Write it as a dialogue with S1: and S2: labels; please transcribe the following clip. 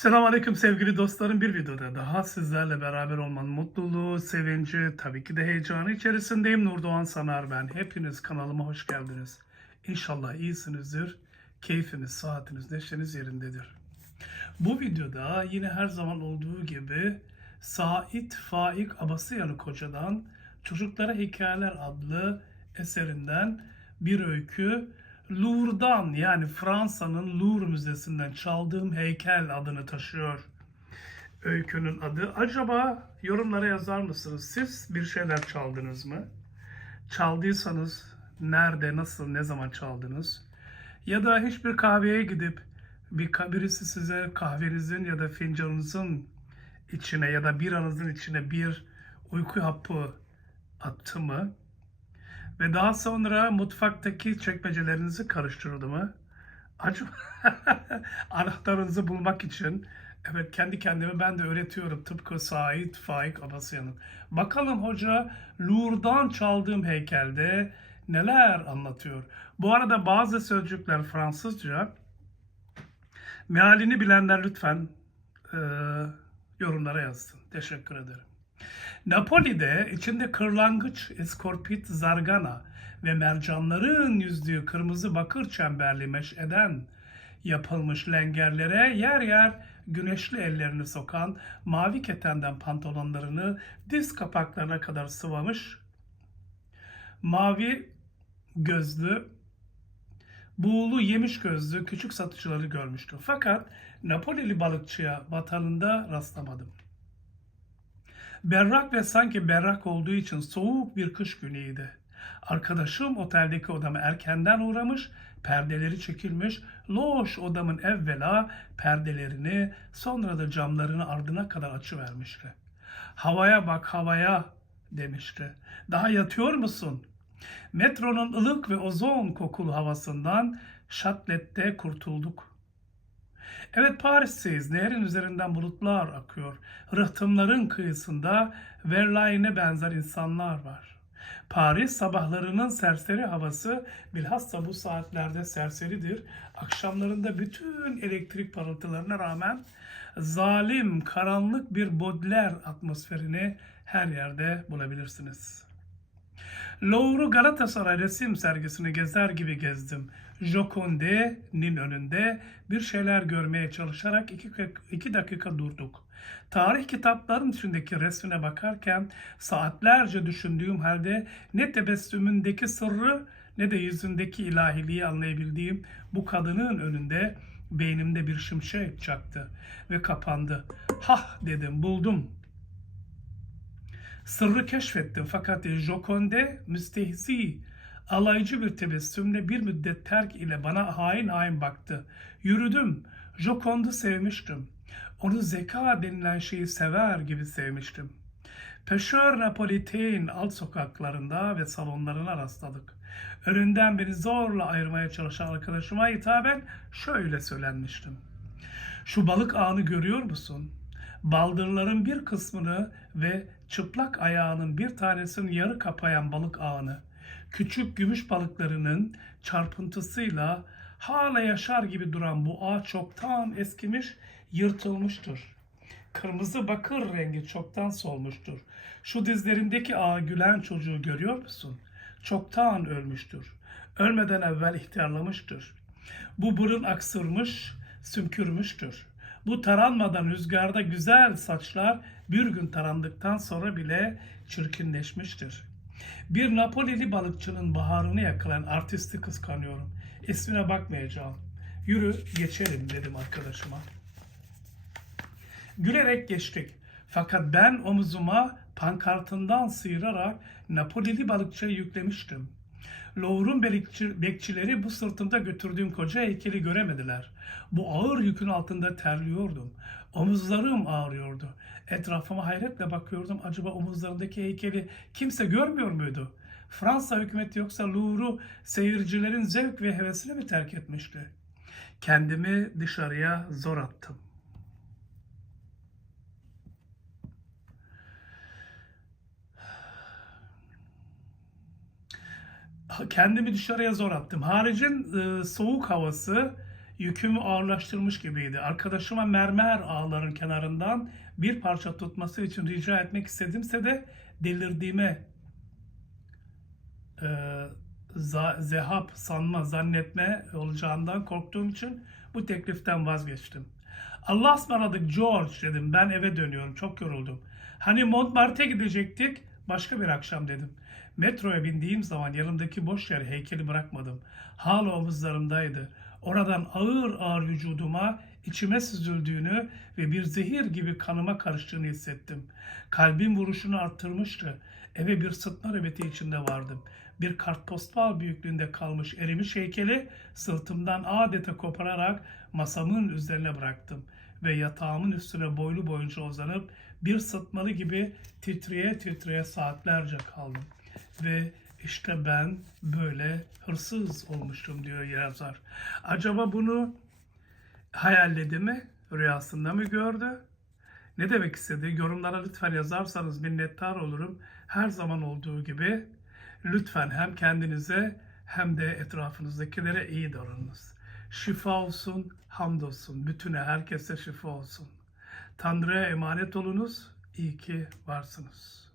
S1: Selamünaleyküm sevgili dostlarım. Bir videoda daha sizlerle beraber olmanın mutluluğu, sevinci, tabii ki de heyecanı içerisindeyim. Nurdoğan Sanar ben. Hepiniz kanalıma hoş geldiniz. İnşallah iyisinizdir. Keyfiniz, saatiniz, neşeniz yerindedir. Bu videoda yine her zaman olduğu gibi Sait Faik Abasıyalı Koca'dan Çocuklara Hikayeler adlı eserinden bir öykü Louvre'dan yani Fransa'nın Louvre Müzesi'nden çaldığım heykel adını taşıyor. Öykünün adı. Acaba yorumlara yazar mısınız? Siz bir şeyler çaldınız mı? Çaldıysanız nerede, nasıl, ne zaman çaldınız? Ya da hiçbir kahveye gidip bir birisi size kahvenizin ya da fincanınızın içine ya da biranızın içine bir uyku hapı attı mı? Ve daha sonra mutfaktaki çekmecelerinizi karıştırdı mı? Acaba anahtarınızı bulmak için evet kendi kendime ben de öğretiyorum tıpkı Sait Faik Abasyan'ın. Bakalım hoca Louvre'dan çaldığım heykelde neler anlatıyor. Bu arada bazı sözcükler Fransızca mealini bilenler lütfen e, yorumlara yazsın. Teşekkür ederim. Napoli'de içinde kırlangıç, iskorpit, zargana ve mercanların yüzdüğü kırmızı bakır çemberli meşeden yapılmış lengerlere yer yer güneşli ellerini sokan mavi ketenden pantolonlarını diz kapaklarına kadar sıvamış mavi gözlü buğulu yemiş gözlü küçük satıcıları görmüştüm. Fakat Napolili balıkçıya vatanında rastlamadım. Berrak ve sanki berrak olduğu için soğuk bir kış günüydü. Arkadaşım oteldeki odama erkenden uğramış, perdeleri çekilmiş, loş odamın evvela perdelerini, sonra da camlarını ardına kadar açıvermişti. Havaya bak havaya demişti. Daha yatıyor musun? Metronun ılık ve ozon kokulu havasından şatlette kurtulduk. Evet Paris'teyiz. Nehrin üzerinden bulutlar akıyor. Rıhtımların kıyısında Verlaine'e benzer insanlar var. Paris sabahlarının serseri havası bilhassa bu saatlerde serseridir. Akşamlarında bütün elektrik parıltılarına rağmen zalim, karanlık bir Baudelaire atmosferini her yerde bulabilirsiniz. Louvre Galatasaray resim sergisini gezer gibi gezdim. Joconde'nin önünde bir şeyler görmeye çalışarak iki, iki dakika durduk. Tarih kitaplarının içindeki resmine bakarken saatlerce düşündüğüm halde ne tebessümündeki sırrı ne de yüzündeki ilahiliği anlayabildiğim bu kadının önünde beynimde bir şimşek çaktı ve kapandı. Hah dedim buldum. Sırrı keşfettim fakat Joconde müstehzi, alaycı bir tebessümle bir müddet terk ile bana hain hain baktı. Yürüdüm. Joconde'u sevmiştim. Onu zeka denilen şeyi sever gibi sevmiştim. Peşör Napolitain alt sokaklarında ve salonlarına rastladık. Önünden beni zorla ayırmaya çalışan arkadaşıma hitaben şöyle söylenmiştim. Şu balık ağını görüyor musun? Baldırların bir kısmını ve çıplak ayağının bir tanesini yarı kapayan balık ağını, küçük gümüş balıklarının çarpıntısıyla hala yaşar gibi duran bu ağ çoktan eskimiş, yırtılmıştır. Kırmızı bakır rengi çoktan solmuştur. Şu dizlerindeki ağa gülen çocuğu görüyor musun? Çoktan ölmüştür. Ölmeden evvel ihtiyarlamıştır. Bu burun aksırmış, sümkürmüştür. Bu taranmadan rüzgarda güzel saçlar bir gün tarandıktan sonra bile çirkinleşmiştir. Bir Napolili balıkçının baharını yakalayan artisti kıskanıyorum. İsmine bakmayacağım. Yürü geçelim dedim arkadaşıma. Gülerek geçtik. Fakat ben omuzuma pankartından sıyırarak Napolili balıkçıya yüklemiştim. Bekçi, bekçileri bu sırtımda götürdüğüm koca heykeli göremediler. Bu ağır yükün altında terliyordum. Omuzlarım ağrıyordu. Etrafıma hayretle bakıyordum. Acaba omuzlarındaki heykeli kimse görmüyor muydu? Fransa hükümeti yoksa Louvre'u seyircilerin zevk ve hevesine mi terk etmişti? Kendimi dışarıya zor attım. Kendimi dışarıya zor attım. Haricin e, soğuk havası yükümü ağırlaştırmış gibiydi. Arkadaşıma mermer ağların kenarından bir parça tutması için rica etmek istedimse de delirdiğime e, za- zehap sanma, zannetme olacağından korktuğum için bu tekliften vazgeçtim. Allah ısmarladık George dedim. Ben eve dönüyorum. Çok yoruldum. Hani Montmartre'e gidecektik. Başka bir akşam dedim. Metroya bindiğim zaman yanımdaki boş yer heykeli bırakmadım. Hala omuzlarımdaydı. Oradan ağır ağır vücuduma içime süzüldüğünü ve bir zehir gibi kanıma karıştığını hissettim. Kalbim vuruşunu arttırmıştı. Eve bir sıtma nöbeti içinde vardım. Bir kartpostal büyüklüğünde kalmış erimiş heykeli sırtımdan adeta kopararak masamın üzerine bıraktım ve yatağımın üstüne boylu boyunca uzanıp bir sıtmalı gibi titreye titreye saatlerce kaldım. Ve işte ben böyle hırsız olmuştum diyor yazar. Acaba bunu hayalledi mi? Rüyasında mı gördü? Ne demek istedi? Yorumlara lütfen yazarsanız minnettar olurum. Her zaman olduğu gibi lütfen hem kendinize hem de etrafınızdakilere iyi davranınız. Şifa olsun, hamdolsun. Bütüne herkese şifa olsun. Tanrı'ya emanet olunuz. İyi ki varsınız.